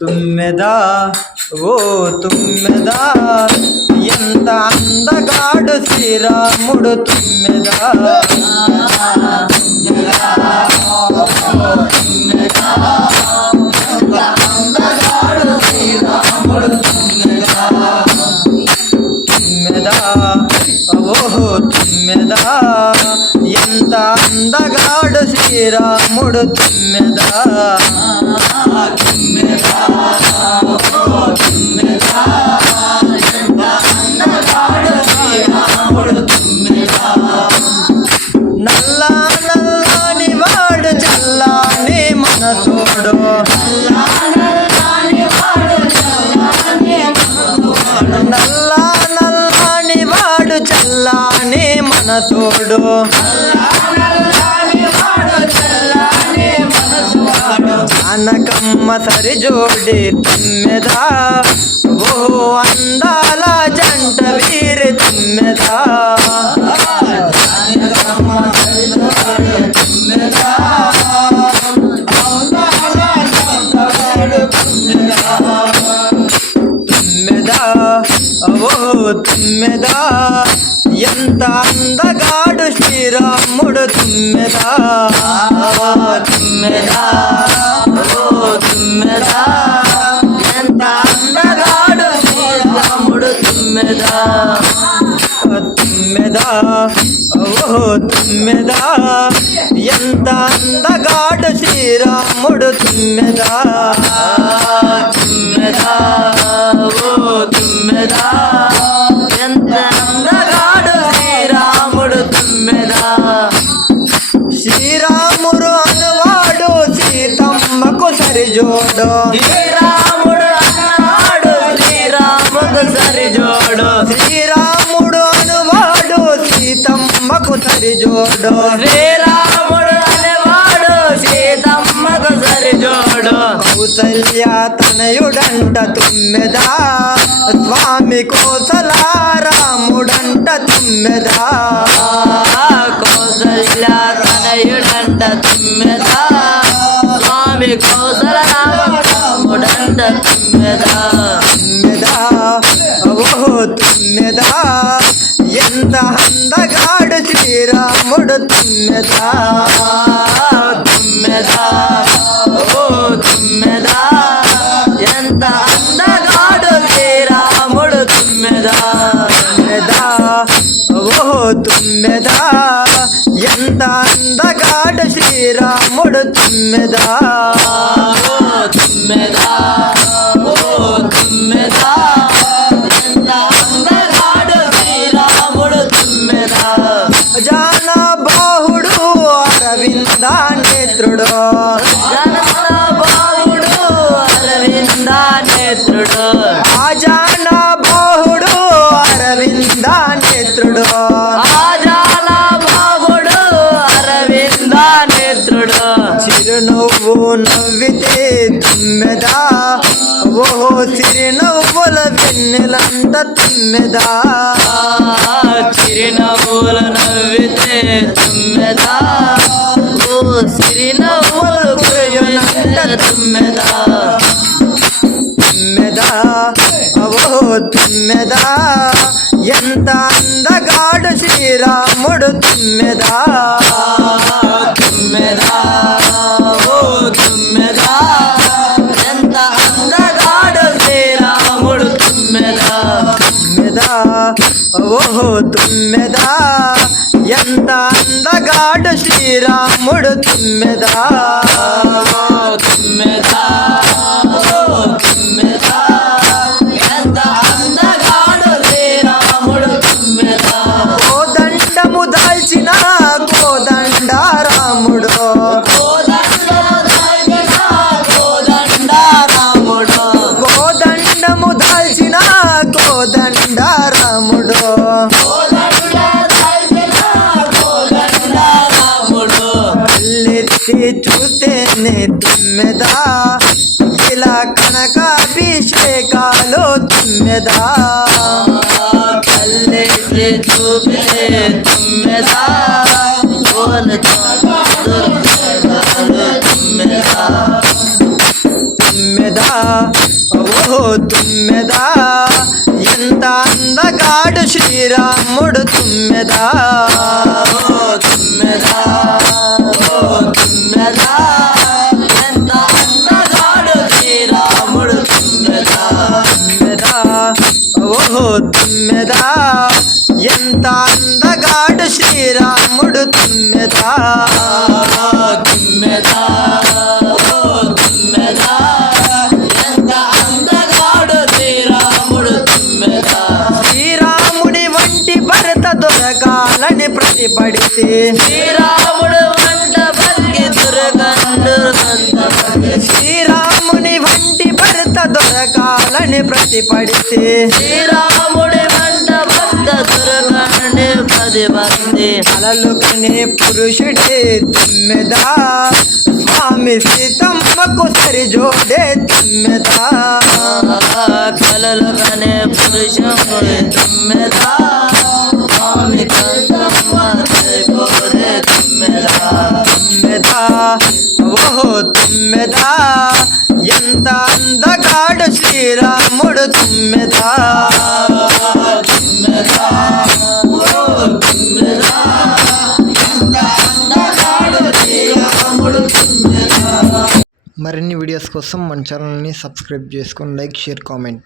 తుమ్మెదా ఓ తుమ్మెదా ఎంత అందగాడు శ్రీరాముడు తుమ్మెదా తుమ్మెదా ఓహో తుమ్మెదా ఎంత అందగాడు శ్రీరాముడు తుమ్మెదా నల్లా నల్లాని వాడు చల్లాని మనసోడు నల్లా నల్లాని వాడు చల్లాని మనసోడు అనకమ్మ సరి జోడి తుమ్మెదా ఓ అందాల జంట వీరి తుమ్మెదా తుమ్మెదా ఓ తుమ్మెదా ఎంత అందగాడు శ్రీరాముడు తుమ్మెదా తుమ్మెదా ఓ తుమ్మెదా ఎంత అందగాడు శ్రీరాముడు తుమ్మెదా తుమ్మెదా ఓ తుమ్మెదా ఎంత అందగాడు శ్రీరాముడు తుమ్మెదా తుమ్మెదా ఓ తుమ్మెదా ఎంత అందగాడు శ్రీరాముడు తుమ్మెదా శ్రీరాముడు అనువాడు సీతమ్మకు సరిజోడు శ్రీరాముడు అనువాడు శ్రీరాముకు సరిజోడు శ్రీరాముడు అనువాడు సీతమ్మకు సరిజోడు శ్రీరాముడు అనేవాడు సీతమ్మకు సరిజోడు కౌసల్య తనయుడంట తుమ్మెదా స్వామి కోసలారాముడంట తుమ్మెదా కౌసల్య తనయుడంట తుమ్మెదా స్వామి కోసలారాముడంట తుమ్మెదా తుమ్మెదా ఓ తుమ్మెదా ఎంత అందగాడు శ్రీరాముడు తుమ్మెదా తుమ్మెదా ఓ తుమ్మెదా ఎంత అందగాడు శ్రీరాముడు తుమ్మెదా తుమ్మెదా ఓ తుమ్మెదా ఎంత అందగాడు శ్రీరాముడు తుమ్మెదా తుమ్మెదా ఓ తుమ్మెదా ఎంత అందగాడు శ్రీరాముడు తుమ్మెదా జానా బాహుడు అరవింద నేత్రుడు జానా బాహుడు అరవింద నేత్రుడు ఆజానా బాహుడు అరవింద నేత్రుడు ఆజానా బాహుడు అరవింద నేత్రుడు చిరునవ్వు నవ్వితే తుమ్మెదా ఓ చిరునవ్వుల వెన్నెలంత తుమ్మెదా చిరునవ్వుల నవ్వితే తుమ్మెదా ఓ చిరునవ్వులు కురియునంత తుమ్మెదా తుమ్మెదా ఓ తుమ్మెదా ఎంత అందగాడు శ్రీరాముడు తుమ్మెదా తుమ్మెదా ఓ తుమ్మెదా ఎంత అందగాడు శ్రీరాముడు తుమ్మెదా తుమ్మెదా ఓ తుమ్మెదా ఎంత అందగాడు శ్రీరాముడు తుమ్మెదా తుమ్మెదా ఓ తుమ్మెదా ఎంత అందగాడు శ్రీరాముడు తుమ్మెదా కోదండము దాల్చిన కోదండ రాముడు కోదండము దాల్చిన కోదండ రాముడు కళ్ళెత్తి చూస్తేనే తుమ్మెదా ఇలా కనకాభిషేకాలు తుమ్మెదా కళ్ళెత్తి చూపే తుమ్మెదా తుమ్మెదా తుమ్మెదా ఓహో తుమ్మెదా ఎంత అందగాడు శ్రీరాముడు తుమ్మెదా ఓ తుమ్మెదా ఓ తుమ్మెదా ఎంత అందగాడు శ్రీరాముడు తుమ్మెదా తుమ్మెదా ఓహో తుమ్మెదా ఎంత అందగాడు శ్రీరాముడు తుమ్మెదా తుమ్మెదా ఓ తుమ్మెదా ఎంత అందగాడు శ్రీరాముడు తుమ్మెదా శ్రీరాముని వంటి భరత దొరకాలని ప్రతిపడితే శ్రీరాముడు వంట బతికి దొరకండు శ్రీరాముని వంటి భరత దొరకాలని ప్రతిపడితే శ్రీరాముడి వంట భక్త దొరకండి ప్రతిపడితే కలలు కనే పురుషుడే తుమ్మెదా స్వామి సీతమ్మకు సరిజోడే తుమ్మెదా కలలు కనే పురుషుడే తుమ్మెదా స్వామి సీతమ్మ సరిపోదే తుమ్మెదా తుమ్మెదా ఓహో తుమ్మెదా ఎంత అందగాడు శ్రీరాముడు తుమ్మెదా తుమ్మెదా ఓ తుమ్మెదా ఎంత అందగాడు శ్రీరాముడు తుమ్మెదా. మరిన్ని వీడియోస్ కోసం మన ఛానల్ని సబ్స్క్రైబ్ చేసుకొని లైక్ షేర్ కామెంట్.